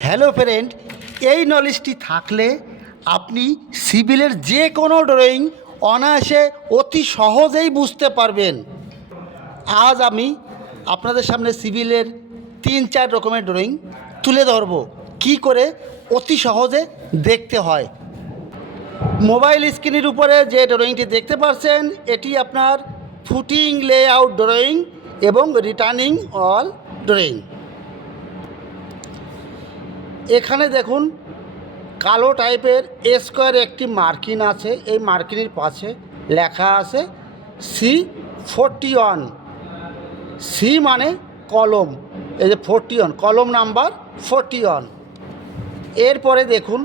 Hello friend, এই নলেজটি থাকলে আপনি সিভিলের যে কোনো ড্রয়িং অনায়াসে অতি সহজেই বুঝতে পারবেন। আজ আমি আপনাদের সামনে সিভিলের 3-4 রকমের ড্রয়িং তুলে ধরব, কী করে অতি সহজে দেখতে হয়। মোবাইল স্ক্রিনের উপরে যে ড্রয়িংটি দেখতে পাচ্ছেন, এটি আপনার ফুটিং লেআউট ড্রয়িং এবং রিটার্নিং অল ড্রয়িং। এখানে দেখুন কালো টাইপের স্কোয়ার একটি মার্কিন আছে। এই মার্কিনের পাশে লেখা আছে C41। সি মানে কলম, এই যে 41 কলম নাম্বার 41। এরপরে দেখুন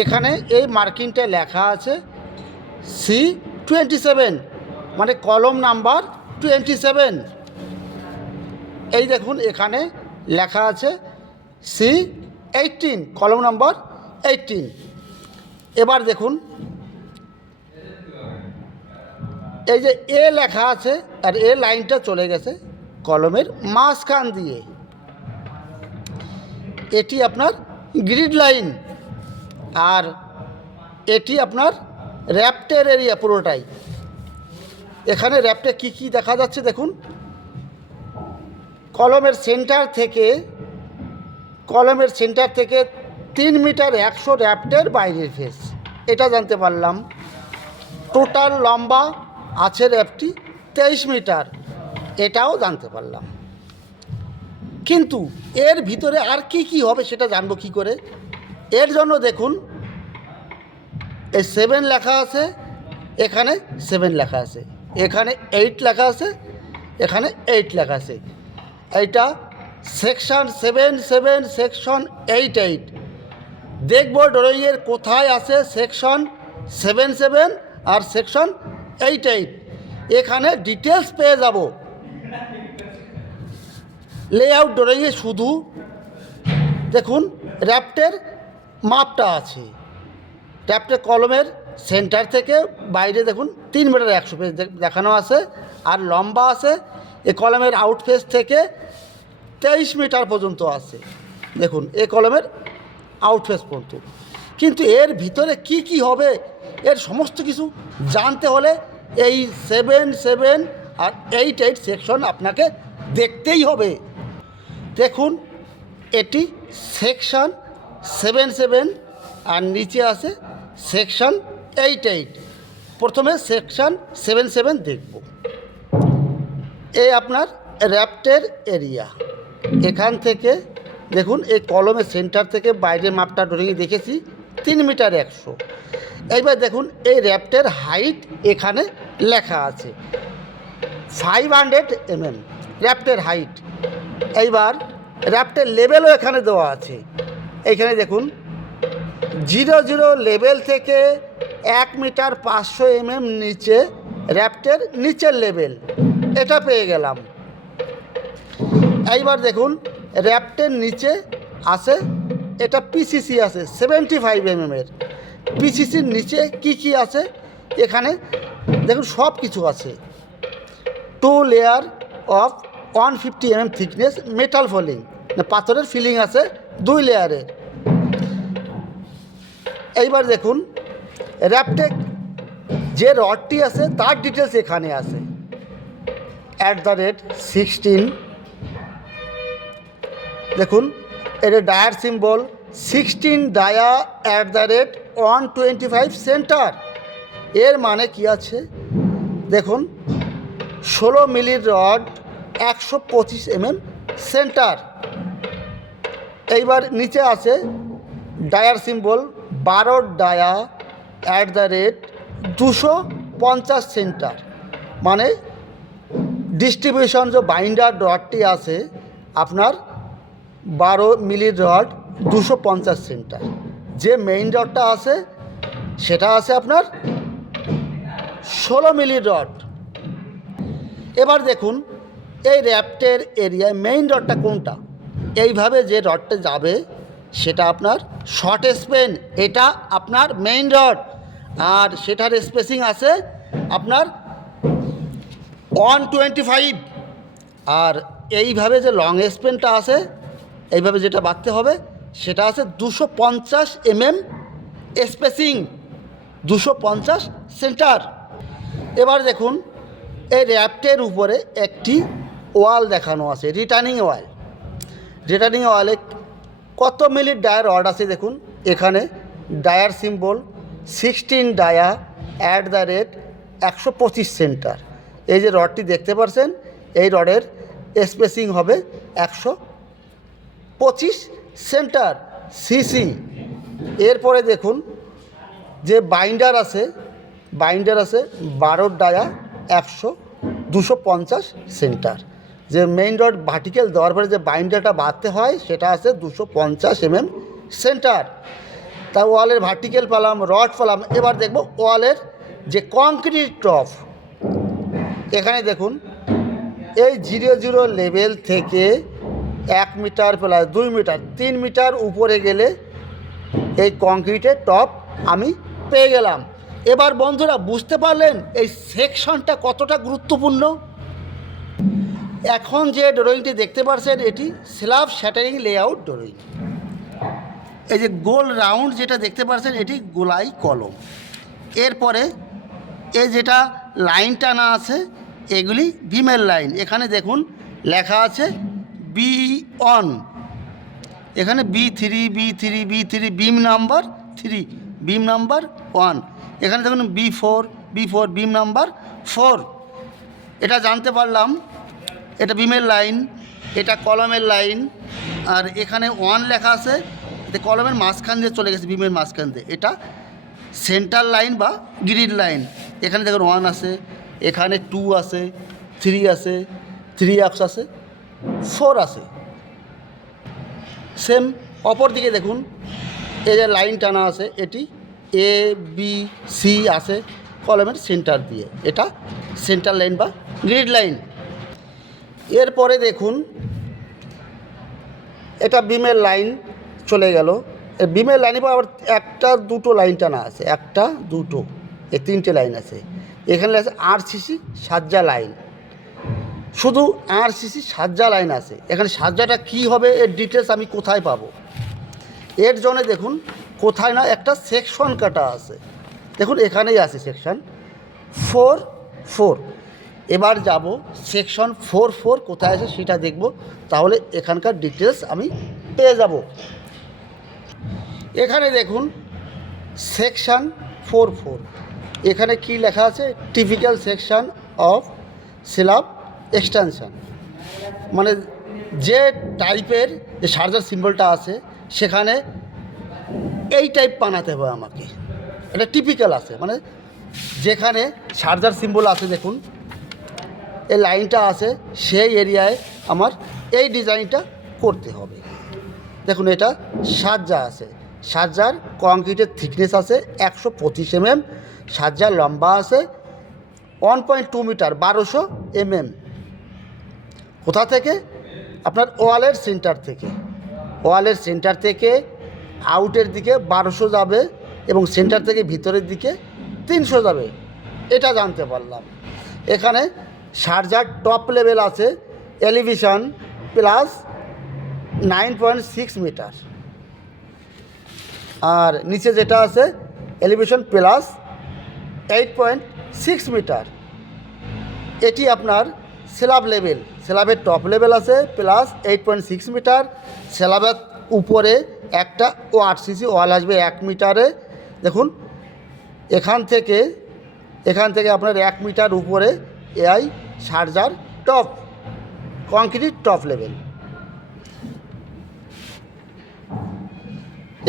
এখানে এই মার্কিনটা লেখা আছে C27 মানে কলম নাম্বার 27। এই দেখুন এখানে লেখা আছে C18 কলম নাম্বার 18। এবার দেখুন এই যে এ লেখা আছে আর এ লাইনটা চলে গেছে কলমের মাঝখান দিয়ে, এটি আপনার গ্রিড লাইন। আর এটি আপনার র্যাপ্টের এরিয়া পুরোটাই। এখানে র্যাপ্টে কি কি দেখা যাচ্ছে দেখুন, কলমের সেন্টার থেকে 3 মিটার 100 র্যাপ্টের বাইরের ফেস, এটা জানতে পারলাম। টোটাল লম্বা আছে র্যাপটি 23 মিটার, এটাও জানতে পারলাম। কিন্তু এর ভিতরে আর কি কি হবে সেটা জানবো কি করে? এর জন্য দেখুন এই 7 লেখা আছে, এখানে 7 লেখা আছে, এখানে 8 লেখা আছে, এখানে 8 লেখা আছে। এইটা সেকশন 7 সেকশন 8 দেখব ড্রয়িংয়ের কোথায় আছে সেকশন 7 আর সেকশন 8। এখানে ডিটেলস পেয়ে যাব। লেআউট ড্রয়িংয়ে শুধু দেখুন র্যাপ্টের মাপটা আছে। র্যাপ্টের কলমের সেন্টার থেকে বাইরে দেখুন 3 মিটার 100 ফেস দেখানো আছে, আর লম্বা আছে এ কলমের আউট ফেস থেকে 23 মিটার পর্যন্ত আছে। দেখুন এ কলমের আউট ফেস পর্যন্ত। কিন্তু এর ভিতরে কি কি হবে এর সমস্ত কিছু জানতে হলে এই 7 আর 8 সেকশন আপনাকে দেখতেই হবে। দেখুন এটি সেকশন 7 আর নিচে আছে সেকশন 8। প্রথমে সেকশন 7 দেখব। এই আপনার র্যাপ্টের এরিয়া, এখান থেকে দেখুন এই কলমের সেন্টার থেকে বাইরের মাপটা ড্রয়িংয়ে দেখেছি 3 মিটার 100। এইবার দেখুন এই র্যাপ্টের হাইট এখানে লেখা আছে 500 mm র্যাপ্টের হাইট। এইবার র্যাপ্টের লেভেলও এখানে দেওয়া আছে। এইখানে দেখুন 00 লেভেল থেকে 1 মিটার 500 mm নিচে র্যাপ্টের নিচের লেভেল, এটা পেয়ে গেলাম। এইবার দেখুন র্যাপ্টের নিচে আছে এটা পিসিসি আছে 75 mm এর। পিসিসির নিচে কি কি আছে এখানে দেখুন সব কিছু আছে। 2 layer of 150 mm thickness metal filling, পাথরের ফিলিং আছে 2 লেয়ারের। এইবার দেখুন র্যাপ্টে যে রডটি আছে তার ডিটেলস এখানে আছে @16। দেখুন এটা ডায়ার সিম্বল 16 ডায়া @125 সেন্টার। এর মানে কি আছে দেখুন 16 মিলির রড 125 mm সেন্টার। এইবার নিচে আছে ডায়ার সিম্বল 12 ডায়া @250 সেন্টার, মানে ডিস্ট্রিবিউশন যে বাইন্ডার রডটি আছে আপনার 12 মিলির রড 250 সেন্টার। যে মেইন রডটা আছে সেটা আছে আপনার 16 মিলির রড। এবার দেখুন এই র্যাপ্টের এরিয়ায় মেইন রডটা কোনটা, এইভাবে যে রডটা যাবে সেটা আপনার শর্ট স্পেন, এটা আপনার মেইন রড। আর সেটার স্পেসিং আছে আপনার 125। আর এইভাবে যে লং স্পেনটা আছে এইভাবে যেটা বাঁধতে হবে সেটা আছে 250 স্পেসিং, 250 সেন্টার। এবার দেখুন এই র্যাপ্টের উপরে একটি ওয়াল দেখানো আছে, রিটার্নিং ওয়াল। রিটার্নিং ওয়ালে কত মিলির ডায়ার রড আছে দেখুন, এখানে ডায়ার সিম্বল 16 ডায়া @125 সেন্টার। এই যে রডটি দেখতে পাচ্ছেন, এই রডের স্পেসিং হবে 125 সেন্টার সিসি। এরপরে দেখুন যে বাইন্ডার আছে 12 ডায়া 250 সেন্টার। যে মেইন রড ভার্টিক্যাল দেওয়ার পরে যে বাইন্ডারটা বাঁধতে হয় সেটা আছে 250 সেন্টার। তা ওয়ালের ভার্টিক্যাল পেলাম, রড পেলাম। এবার দেখব ওয়ালের যে কংক্রিট টপ। এখানে দেখুন এই 0 লেভেল থেকে 1 মিটার প্লাস 2 মিটার 3 মিটার উপরে গেলে এই কংক্রিটের টপ আমি পেয়ে গেলাম। এবার বন্ধুরা বুঝতে পারলেন এই সেকশনটা কতটা গুরুত্বপূর্ণ। এখন যে ড্রয়িংটি দেখতে পাচ্ছেন এটি স্ল্যাব শ্যাটারিং লেআউট ড্রয়িং। এই যে গোল রাউন্ড যেটা দেখতে পাচ্ছেন এটি গোলাই কলম। এরপরে এই যেটা লাইন টানা আছে এগুলি বিমের লাইন। এখানে দেখুন লেখা আছে B1, এখানে B3 বিম নাম্বার 3, বিম নাম্বার 1। এখানে দেখুন B4 বিম নাম্বার 4। এটা জানতে পারলাম এটা বিমের লাইন, এটা কলমের লাইন। আর এখানে 1 লেখা আছে, এটা কলমের মাঝখান দিয়ে চলে গেছে, বিমের মাঝখান দিয়ে। এটা সেন্টার লাইন বা গ্রিড লাইন। এখানে দেখুন 1 আছে, এখানে 2 আছে, 3 আছে, 3x আছে, 4 আছে। সেম অপর দিকে দেখুন এই যে লাইন টানা আছে এটি ABC আছে কলমের সেন্টার দিয়ে, এটা সেন্টার লাইন বা গ্রিড লাইন। এরপরে দেখুন এটা বিমের লাইন চলে গেল। বিমের লাইনে আবার 1-2 লাইন টানা আছে, 1-2 এই 3টে লাইন আছে। এখানে আছে RCC সাজ্জা লাইন, শুধু RCC সাজ্জা লাইন আছে। এখানে সাজ্জাটা কি হবে এর ডিটেলস আমি কোথায় পাবো? এর জন্য দেখুন কোথায় না একটা সেকশন কাটা আছে, দেখুন এখানেই আছে সেকশন 4-4। এবার যাব সেকশন 4-4 কোথায় আছে সেটা দেখব, তাহলে এখানকার ডিটেলস আমি পেয়ে যাব। এখানে দেখুন সেকশন 4-4, এখানে কি লেখা আছে? Typical section of slab extension. মানে যে টাইপের যে সার্জার সিম্বলটা আছে সেখানে এই টাইপ বানাতে হবে আমাকে, এটা টিপিক্যাল আছে। মানে যেখানে সার্জার সিম্বল আছে দেখুন এই লাইনটা আছে সেই এরিয়ায় আমার এই ডিজাইনটা করতে হবে। দেখুন এটা সাজ্জা আছে, সাজ্জার কংক্রিটের থিকনেস আছে 125 mm, সাজ্জার লম্বা আছে 1.2 মিটার 1200 mm। কোথা থেকে? আপনার ওয়ালের সেন্টার থেকে আউটের দিকে 1200 যাবে এবং সেন্টার থেকে ভিতরের দিকে 300 যাবে, এটা জানতে পারলাম। এখানে সার্জার টপ লেভেল আছে এলিভেশন প্লাস 9.6 মিটার, আর নিচে যেটা আছে এলিভেশন প্লাস 8.6 মিটার। এটি আপনার স্ল্যাব লেভেল, স্ল্যাবের টপ লেভেল আছে প্লাস 8.6 মিটার। স্ল্যাবের উপরে একটা RCC ওয়াল আসবে 1 মিটারে। দেখুন এখান থেকে আপনার 1 মিটার উপরে এই সার্জার টপ কংক্রিট টপ লেভেল।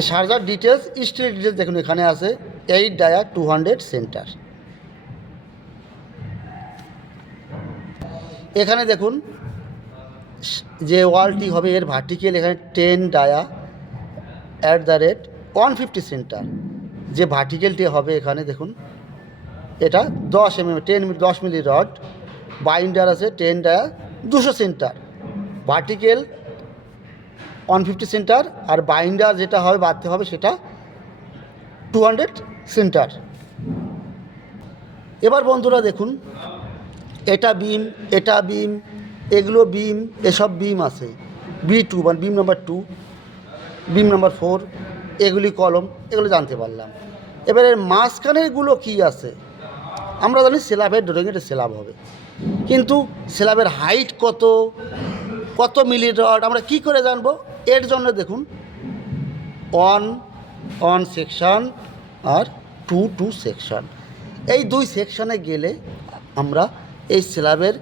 সার্জার ডিটেলস স্টিল ডিটেলস দেখুন এখানে আছে 8 ডায়া 200 সেন্টার। এখানে দেখুন যে ওয়ালটি হবে এর ভার্টিক্যাল, এখানে 10 ডায়া @150 সেন্টার। যে ভার্টিক্যালটি হবে এখানে দেখুন এটা 10 মিলি রড, বাইন্ডার আছে 10 ডায়া 200 সেন্টার, ভার্টিক্যাল 150 সেন্টার, আর বাইন্ডার যেটা হবে বাড়তে হবে সেটা 200 সেন্টার। এবার বন্ধুরা দেখুন এটা বিম, এগুলো বিম, এসব বিম আছে B2 মানে বিম নাম্বার 2। বিম নাম্বার 4 এগুলি কলম, এগুলো জানতে পারলাম। এবারে মাঝখানেরগুলো কী আছে, আমরা জানি স্ল্যাবের ড্রয়িং এটা স্ল্যাব হবে, কিন্তু স্ল্যাবের হাইট কত, কত মিলি রড আমরা কী করে জানবো? এর জন্য দেখুন 1 সেকশন আর 2 সেকশন, এই 2 সেকশনে গেলে আমরা এই স্ল্যাবের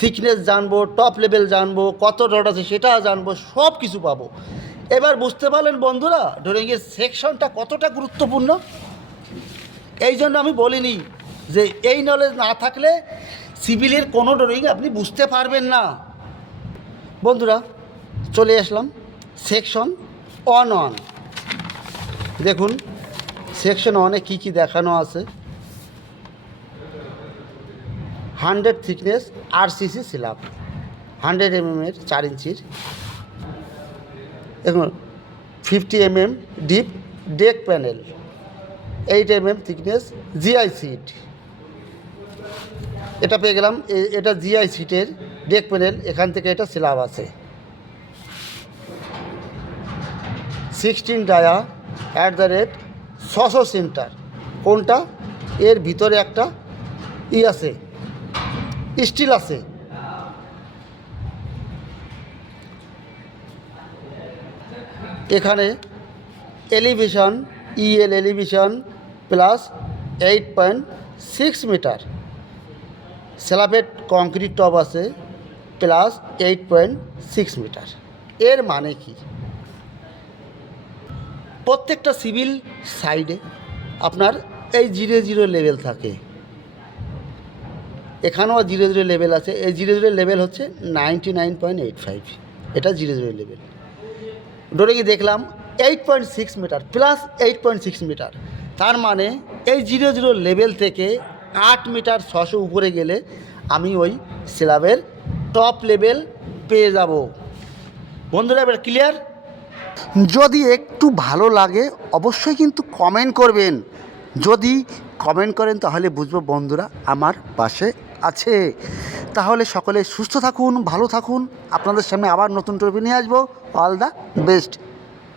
থিকনেস জানবো, টপ লেভেল জানবো, কত রড আছে সেটা জানবো, সব কিছু পাবো। এবার বুঝতে পারলেন বন্ধুরা ড্রয়িংয়ের সেকশনটা কতটা গুরুত্বপূর্ণ। এই জন্য আমি বলিনি যে এই নলেজ না থাকলে সিভিলের কোনো ড্রয়িং আপনি বুঝতে পারবেন না। বন্ধুরা চলে আসলাম সেকশন 1 দেখুন সেকশন 1-এ কী কী দেখানো আছে। 100 থিকনেস আরসিসি স্ল্যাব, 100 mm এর 4 ইঞ্চির। দেখুন 50 mm deep deck panel, 8 mm thickness GI sheet, এটা পেয়ে গেলাম। এটা জিআই সিটের ডেক প্যানেল, এখান থেকে এটা স্ল্যাব আছে। 16 ডায়া @ সেন্টার, কোনটা? এর ভিতরে একটা আছে, স্টিল আছে। এখানে এলিভেশন এলিভেশন প্লাস 8.6 মিটার, স্ল্যাবের কংক্রিট টপ আছে প্লাস 8.6 মিটার। এর মানে কি? প্রত্যেকটা সিভিল সাইডে আপনার এই 0 লেভেল থাকে, এখানেও 0 লেভেল আছে। এই 0 লেভেল হচ্ছে 99.85, এটা 0 লেভেল। ড্রয়িংয়ে দেখলাম 8.6 মিটার প্লাস 8.6 মিটার, তার মানে এই 0 লেভেল থেকে 8 মিটার 600 উপরে গেলে আমি ওই স্ল্যাবের টপ লেভেল পেয়ে যাব। বন্ধুরা এবার ক্লিয়ার? যদি একটু ভালো লাগে অবশ্যই কিন্তু কমেন্ট করবেন, যদি কমেন্ট করেন তাহলে বুঝবো বন্ধুরা আমার পাশে আছে। তাহলে সকলে সুস্থ থাকুন, ভালো থাকুন, আপনাদের সামনে আবার নতুন টপিক নিয়ে আসবো। All the best.